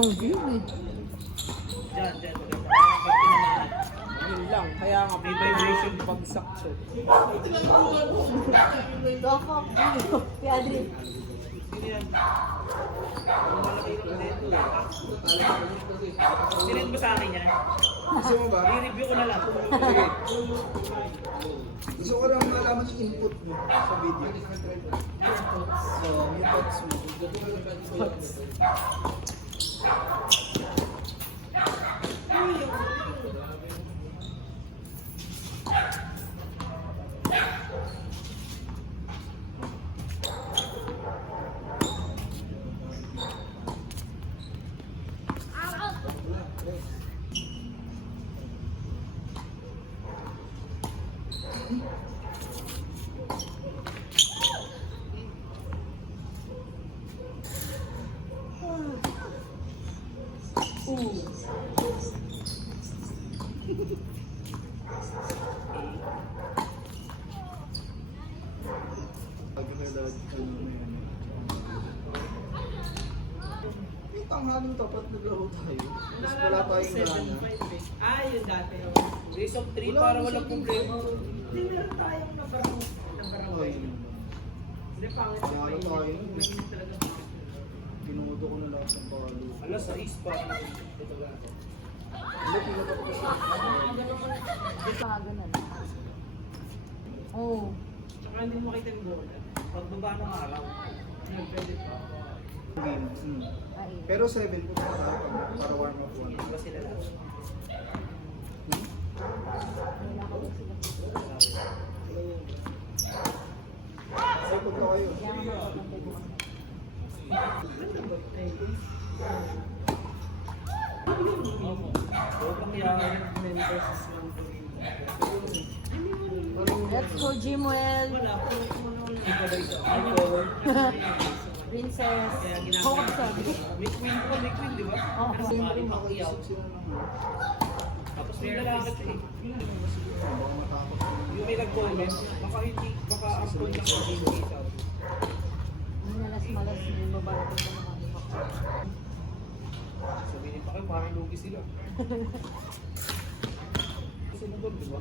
ng view eh. Diyan, diyan. Maganda. Yun lang. Kaya nga may vibration pag sakso. Doko. Kaya Adri. Sino yan? Malaki yung dito eh. Sinend mo sa akin yan? Gusto mo ba? I-review ko na lang. Sige. Gusto ko lang malaman yung input mo sa video. So, yung thoughts mo. Yung tanghaling tapat naglaro tayo. Mas wala tayong gana. Ah, yun dati. Race of 3 para walang problema. Hindi meron tayong nabarang. Ay, Hindi, pangit. Lalo tayo. Hindi talaga. tinudo ko na lahat ng palo. Alas, sa is pa. Hindi, pila pa ko kasi. Di pa ganun. Oo. Tsaka hindi mo makita yung bola. Pagbaba ng araw, nag-credit pa. Game. Ay. Pero 7 po para warm up 1. Hindi ba sila lang? Wala ko din sila. Ay, punta kayo. Kaya nga magpapantay bukas. Sobrang yaman yung members. Let's go, Jimwell. Wala po. Ano? Princess. Hawak sabi. May queen po, may queen, di ba? Oo. Sumali pa iyaw. Sila naman. Tapos may lalakad siya eh. Baka matakot. Yung may nag-comment, baka hindi, baka ang phone lang sa game isaw. Malas yung babae ko sa mga iba. Sabihin pa kayo, parang lugi sila. Sino doon, di ba?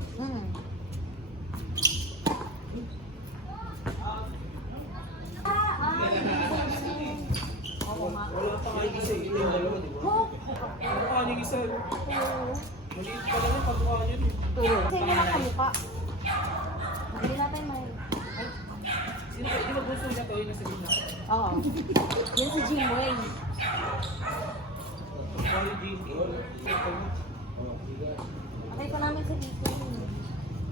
Oo nga. Wala pa nga yung isa, ito yung dalawa, di ba? Ano pa yung isa? Maliit pa lang yung pagmukha niya eh. Kasi hindi nakamuka. Hindi natin may... Ay. Sino ba? Di ba gusto niya to yung nasa gitna? Oo. Yan si Jimwell. Sorry, Jim. Patay pa namin sa dito.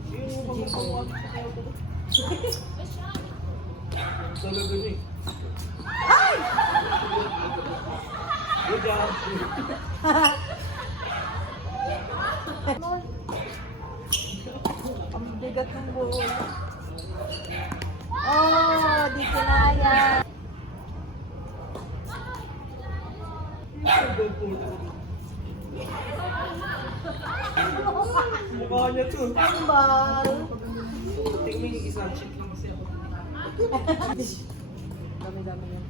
Yung pagmukha sa kaya ko. Talaga niya eh. Good job. Ang bigat ng buhol. Oh, di kinaya. Mukha niya to. Tambal. Tingnan yung isang chip lang siya. Dami-dami yan.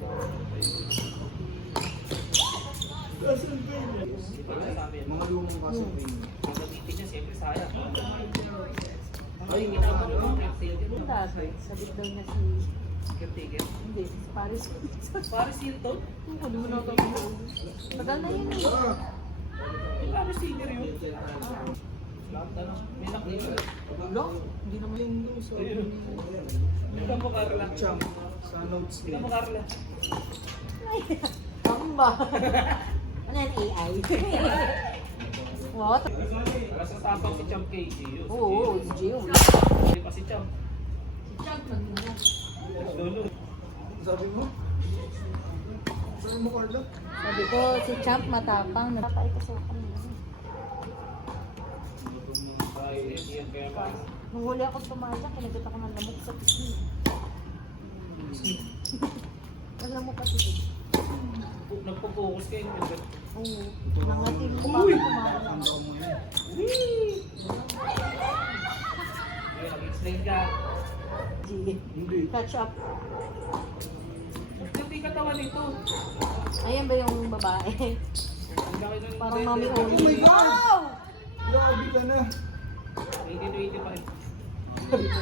Mga lumang kaso Hmm. pa yun. Gagamitin niya, siyempre sayang. Ay, Yung ginagawa ng mga pre-sale, di ba? Dati, sabit daw niya si... Caretaker. Hindi, si Paris. Paris Hilton? Ano mo na ito? Tagal na yun eh. Yung Paris Hilton yun. Lahat na lang. May nakita. Wala, hindi naman yung So, Ayun. Tignan mo, Carla. champ sa notes Tignan mo, niya. Carla. Tamba. Ano yan, AI? What? Nasa tapang si Champ KG yun. Oo, si Gio. Hindi pa si Champ. Si Chuck nandun. Lolo. Sabi mo? Sabi mo, Carla? Sabi ko, si Champ matapang. Napay ko sa kanila. Ay, yan kaya pa. Nung huli ako tumasak, kinagat ako ng lamok sa pisngi. Ang lamok kasi. Nagpo-focus kayo. Oo. Nangatim ko pa ako tumakas. Tanda ko mo yun. Ayun, nag-explain ka. Hindi. Catch up. Hindi katawan nito. Ayan ba yung babae? Ang laki ng Parang Nintendo. mami Oh my only. God! Wow! Grabe ka na. 80-85.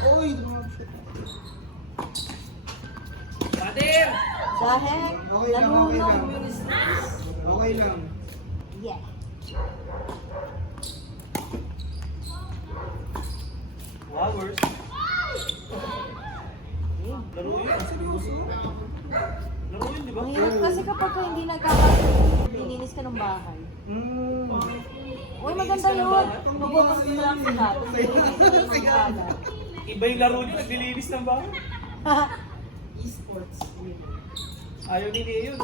Oy, drop shot. Pader! Dahil, Okay lang, okay lang. nalulong. Okay lang. Yeah. Flowers. Laro yun. Seryoso? Laro yun, di ba? Ang hirap kasi kapag ka hindi nagkakasya, nilinis ka ng bahay. Uy, maganda yun. Mag-construct ka. Tapos nilinis ka ng bahay. Iba yung laro niya, naglilinis ng bahay. Esports. Ayaw ni Neo yun.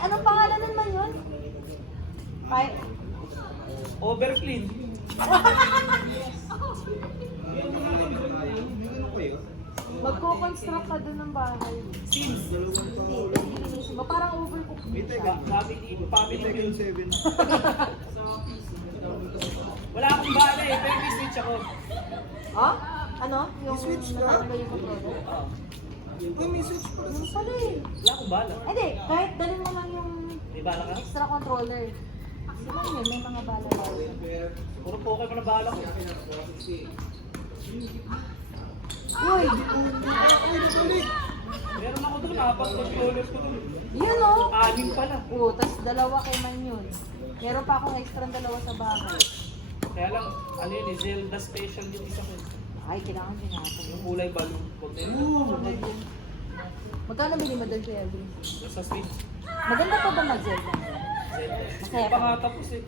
Anong pangalan naman yun? Overclean. Magko-construct ka doon ng bahay. Sims. Hindi, nililinis mo. Parang overcooked din siya. Family yun. 7. Wala akong bala eh, pero may switch ako. Ah? Ano? Yung Switch ka? natatanggal yung controller? Oo. Ay, may switch pa. Yung pala eh. Wala akong bala. Hindi, kahit dalhin mo lang yung May bala ka? extra controller. Di ba yun, may mga bala daw. Puro poke pa na bala ko. Uy! Meron ako doon, 4 controllers ko doon. Yun o! 6 pala. Oo, tas dalawa kay Man yun. Meron pa akong extra dalawa sa bahay. Kaya lang, ano yun eh, Zelda special yung isa ko. Ay, kailangan tinapon. Yung kulay balloon. Huwag na yun. Magkano bili mo doon kay Elvin? Sa Switch. Maganda pa ba mag-Zelda? Zelda. Masaya Hindi pa nga tapos eh.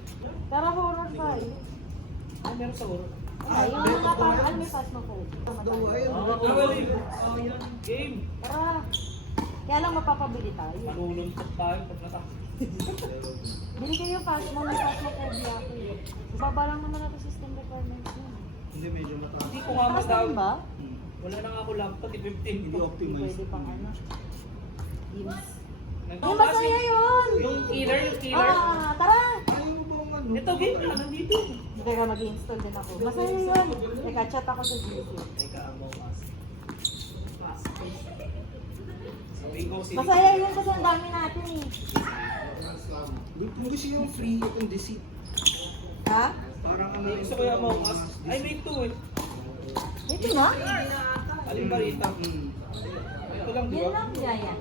Tara, horror ka eh. Ay, meron sa horror. Ay, yung mga parang, ano may phasmophobia. Ayun. Game. Tara. Kaya lang mapapabili tayo. Manununtok tayo pag natapos. Bili kayo phasmo, may phasmophobia ako eh. Baba lang naman natin system requirements yun. Hindi, medyo mataas. Hindi ko nga Takas madaw. naman ba? Wala na nga ako laptop, Hindi 15. Hindi optimized. pwede pang ano. Games. Ay, Nagpapasi. masaya yun! Yung killer. Ah, tara! Ayaw mo bang ano? Ito, game na, nandito. Teka, mag-install din ako. Masaya yun. Teka, chat ako sa GC. Teka, Among Us. Sabihin ko, sili- Masaya yun kasi ang dami natin eh. Kung gusto yung free, itong deceit. Ha? Parang ano Gusto ko yung Among Us. Ay, may 2 eh. Ito na? Aling balita. Ito lang, di Yan ba? lang, yan.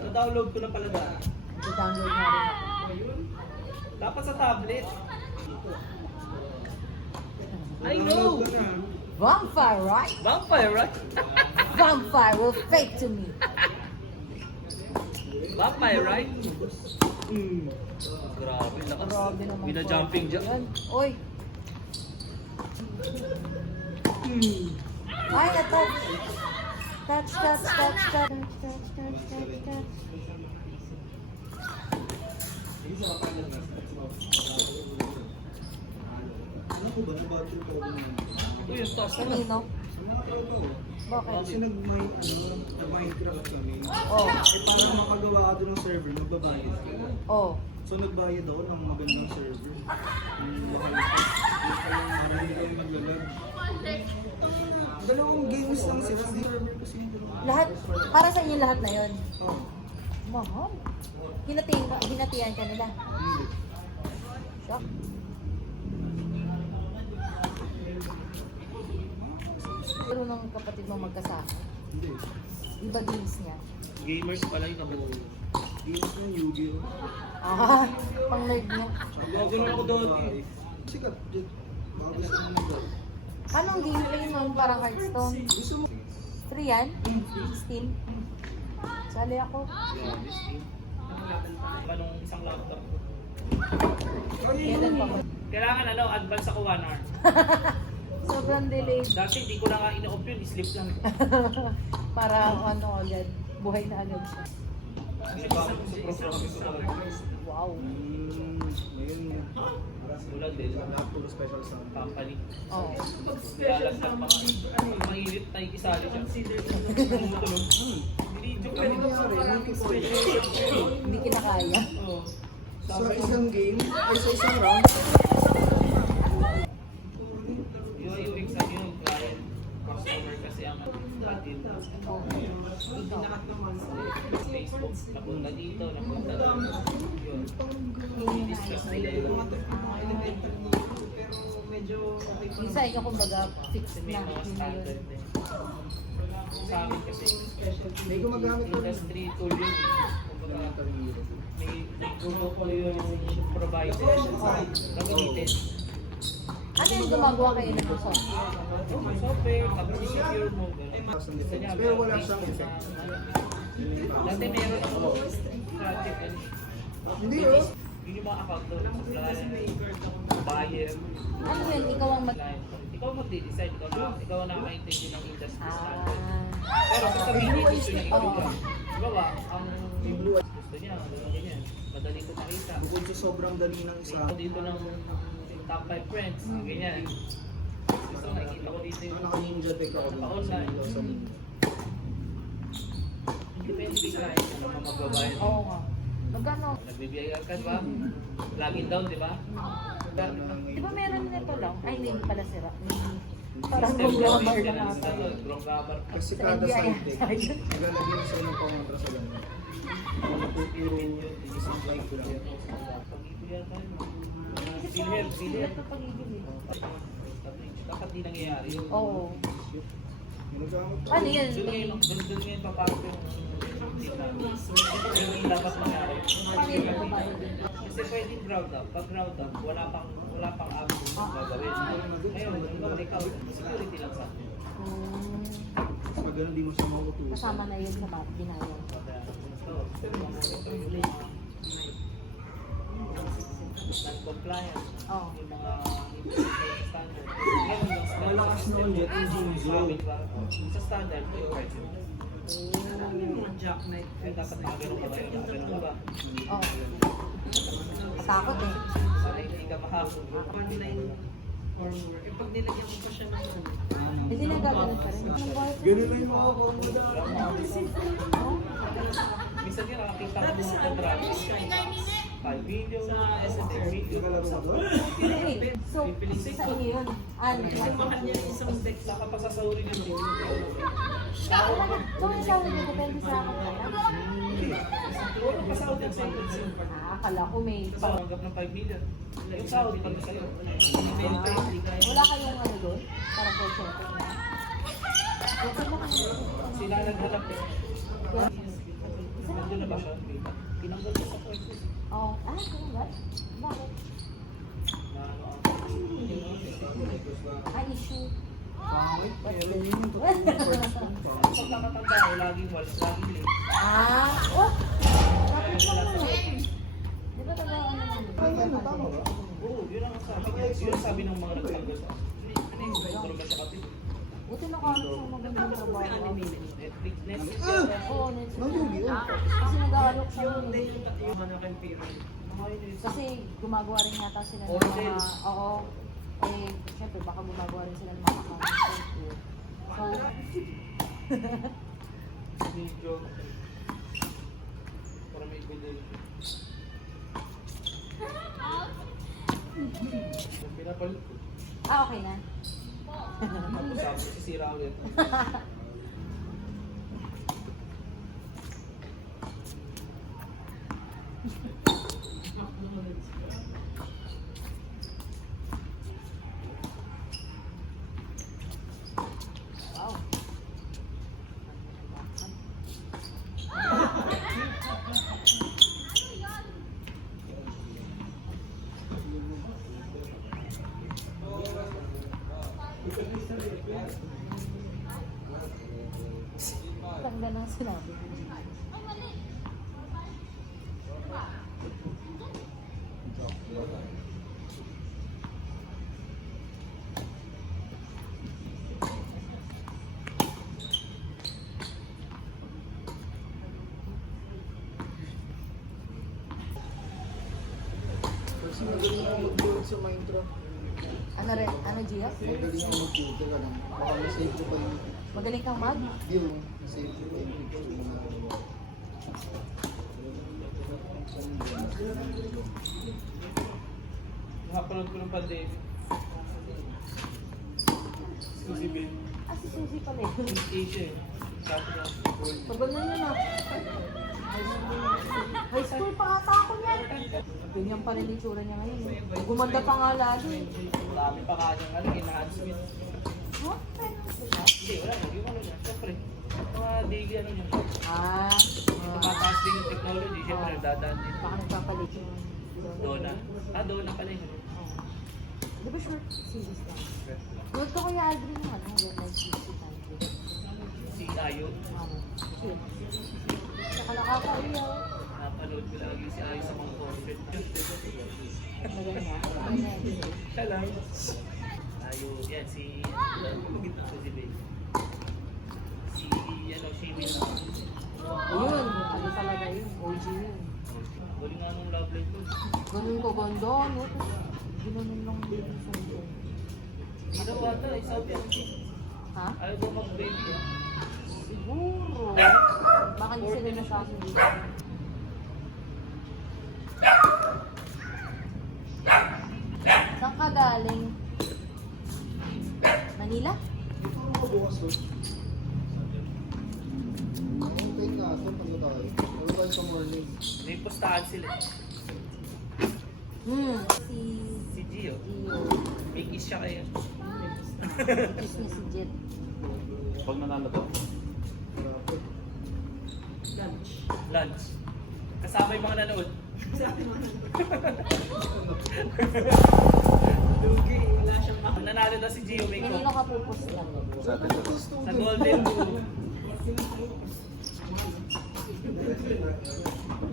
Na-download ko na pala dahil. I-download na rin ako. Dapat sa tablet. I know. Vampire, right? Vampire, right? Vampire will fake to me. Vampire, right? Hmm. Grabe, lakas. Grabe naman. With a po. jumping jump. Yan. Oy. Hmm. Ay, na-touch. Touch. Touch. Ano ko ba? Nabattle ko ba naman? Uy, yung toss na. Kanino? Sa mga tropa ko. Bakit? Kasi nag-Minecraft kami. Oh. Eh para makagawa ka doon ng server, magbabayad ka. Oh. So nagbayad ako ng magandang server. Local marami kami naglalag. Dalawang games lang sila. Server kasi yung dalawa. Lahat, para sa inyo lahat na yon. Oh. Mahal. Hinatian ka nila. Hindi. Shock. Pero ng kapatid mo magkasama. Hindi. Iba games niya. Gamers pala yung nabuo. Games ng Yu-Gi-Oh! Ah, pang nerd niya. Gago na ako dati. Sikat. Baka gusto mo nag Anong gameplay nun? Parang Hearthstone? Gusto mo? Free yan? Steam? Sali ako. Grabe, Steve. Anong isang laptop ko. Kailan pa ba? Kailangan advance ako 1 hour. Sobrang delayed. Dati hindi ko na nga ina-off yun, sleep lang. Para ano agad. Buhay na agad siya. Kasi sobrang promise ko talaga. Wow. Ngayon nga. Tulad din, Laptop special sound. company. Oh. Lalag lang pa nga. Mainit na ikisali siya. Tumutulog. Hindi, joke lang. Hindi kinakaya. Oo. Sa isang game, ay sa isang round, Yung exam yun, client, customer kasi ang atin. Oh. Ikaw. Facebook, napunta dito, napunta Yung sa inyo, kumbaga, fixed Kasi may na. mga Yun na standard yun. na eh. Sa amin kasi, May gumagamit ko rin. industry tool yun. Kumbaga, Career. may grupo ko yung provider. Gagamitin. Ano yung gumagawa kayo ng software? Software, tapos i-secure mo. Gusto niya, Pero wala based siyang sa- effect. Dati meron ako project and Hindi oh. yun yung mga account doon. Supplier, buyer, Ano yun? Ikaw ang client. Ikaw magde-decide, ikaw ang nakakaintindi ng industry standard. Ah. Pero kung sabihin niya gusto niya Oo. ikaw, diba, ang May blue eye. gusto niya, ganyan, madali ko makita. Bukod sa sobrang dali ng isa. Ako dito ng top 5 friends, ganyan. Gusto ko nakikita ko dito yung Naka-ninja tech ako dun. Pa-online. Sa ninja. depende kay client, ano ka magbabayad. Oo nga. Magkano? Nagbibigay ka ba? Login down, di ba? Di ba meron nito lang? Ay, hindi pala sira. Parang Step programmer by step, na ata. programmer. Kasi Sa kada NBI. side tech, nagalagyan sa ng pangontra sa ganun. Puro isang like ko lang. Pag-ibig tayo. Silver, Silver. ito pag-ibig. Dapat di nangyayari yun. Oo. Ginagamit ko. Ano yun? Doon ngayon papasok yung hindi dapat mangyari. Paano yung babae din? Kasi pwedeng ground up. Pag ground up, wala pang action yung gagawin. Ngayon, ikaw, security lang sa akin. Pag ganun, di mo siya mautusan. Kasama na yun sa mga ginaya. Non-compliant. Oo. Yung mga standard. Ngayon, yung standard. Malakas noon yun, engine zone. Sa standard, yung president. Kaya dapat makagano'n ka ba yun? Nakagano'n ka ba? Oo. Matakot eh. Para hindi ka mahapon. Hindi na gagawin pa rin. Ganun lang yung mga pamada. Oo. Minsan nga nakakita ko mga kontrata. 5 video, 10 video. Wait, so, sa inyo yun? Ano? Saka pa sasahurin yung video. Kung sa inyo, depende sa akin. Puro pasahod yan sa agency. Akala ko may... Pasanggap ng 5 million. Yung sahod pag sa'yo. Wala kayong ano doon? Para po siya. Okay na kayo. Sila naghanap eh. Nandun na ba siya? Tinanggal ko sa point. Oo. Ah, ganun ba? Bakit? Ah, issue. Pangit, alam yun yung Pag nakatanda ko, laging late. Ah, oh! Dapat naman eh. Di ba taga ano naman? Ay, ano, tama ba? Oo, yun ang sabi niya. Yun ang sabi ng mga nagtanggal sa akin. Kontrol ka sa kapit. Buti nakaano sa magandang trabaho. Netflix, Netflix. Oo, next Nandun yun. Kasi nag-aalok siya nun eh. Mga yun eh. Kasi gumagawa rin yata sila ng Order. mga... Oo. Eh, syempre baka gumagawa rin sila ng mga accounting. So, Video. Para may good. Pinapalit ko. okay na. Tapos sabi ko sisira ulit. Wow. Tangga ng sinabi. Kasi magaling ako mag-build sa Minecraft. Ano rin? Ano, Gio? Magaling ako mag-build. Teka lang. Baka masave ko pa yung Magaling kang mag? build. Masave ko pa yung picture na. Nakapanood ko ng pandemic. Susi Bin. Ah, si Susie pala eh. East Asia eh. Sabi niya, world. Tagal na yun ah. High school pa ata ako niyan. Ganyan pa rin yung tsura niya ngayon. Eh. Gumanda pa nga lagi. dami pa kanyang enhancement. Huh? Meron sila? Hindi, wala na. Yung ano niya, siyempre. Mga daily ano niya. Ah, Tumataas din yung technology, siyempre dadaan din. baka nagpapalit yung Dona. Dona pala yun. Oh. Di ba short series lang? Good ko Kuya Aldrin yung ano, hanggang like 50 Si Ayo. Cute. Saka nakakaiyaw. Napanood ko lagi si Ayo sa mga concert. Maganda. Maganda yun. Siya lang. Ayo, yan si... Si Ben. Si, ano, si Will. Ayun, ano talaga yun, OG yun. Galing nga nung love life ko. Ganun ko ganda, no? Ginanon lang din yung sundo. Hindi daw ata, sabi ang Ha? ayaw daw mag-baby ah. Siguro. Baka hindi sila nasabi dito. Saan ka galing? Manila? Bukas ko. Take na ito, pag tayo. Ano tayo sa morning? May pustahan sila. Si Si Gio. Gio. May kiss siya kayo. Kiss niya si Jet. Pag nanalo to, Lunch. Kasama yung mga nanood. Ang nanalo daw si Gio may Kanino coke. ka pupusta? sa atin to. Sa Golden Blue.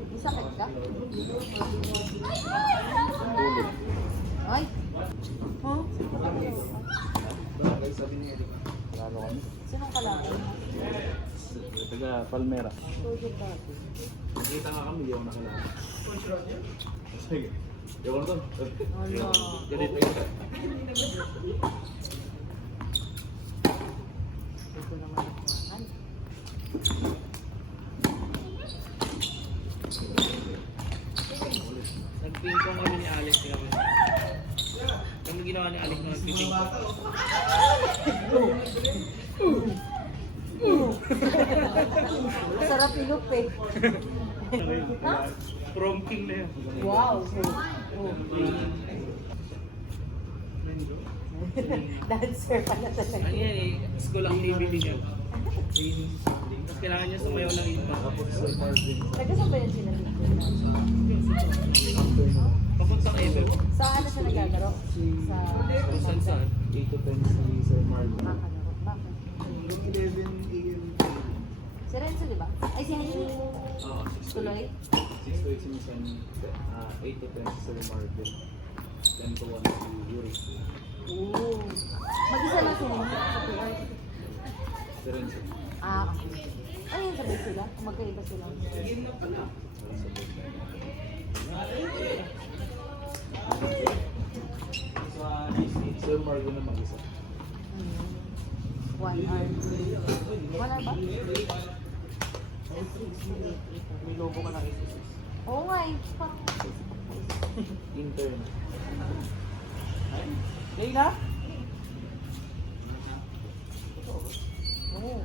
May sakit ka? Tulog. Ay! Huh? Bagay, sabi ni Eric. Nanalo kami. Sinong kalaban mo? Taga Palmera. Soldier dati. Nakita nga kami, di ako nakalaman. Sige. Ewan ko. Wala. Ganito yun. Hindi ko naman nakuhaan. Nagpingpong kami ni Alex. Kami. Kami ginawa ni Alex na nagpingpong. Sarap inup eh. Ha? Prom king na yun. Wow! Dancer pala talaga. Ano yan eh, school activity niya. Tapos kailangan niya sumayaw ng iba. Taga saan ba yan sila dito? Papuntang Edo. Sa ano siya naglalaro? Sa... Kung saan saan. 8 to 10 si Sir Marlon. Nakakalaro. Bakit? 11 a.m. Si Renzo, di ba? Ay, si Henry. Oo, 6 Tuloy. 6 to 8 si Miss Annie. 8 to 10 si Sir Marlon. 10 to 1 si Yuri. Oo. Mag-isa lang si Henry sa PR. Si Renzo. Ah, okay. Ano yun, sabay sila? Magkaiba sila. Sir Marlon na mag-isa. 1 hour. 1 hour ba? May logo ka na Oo nga eh. Parang intern. Leila? Oo.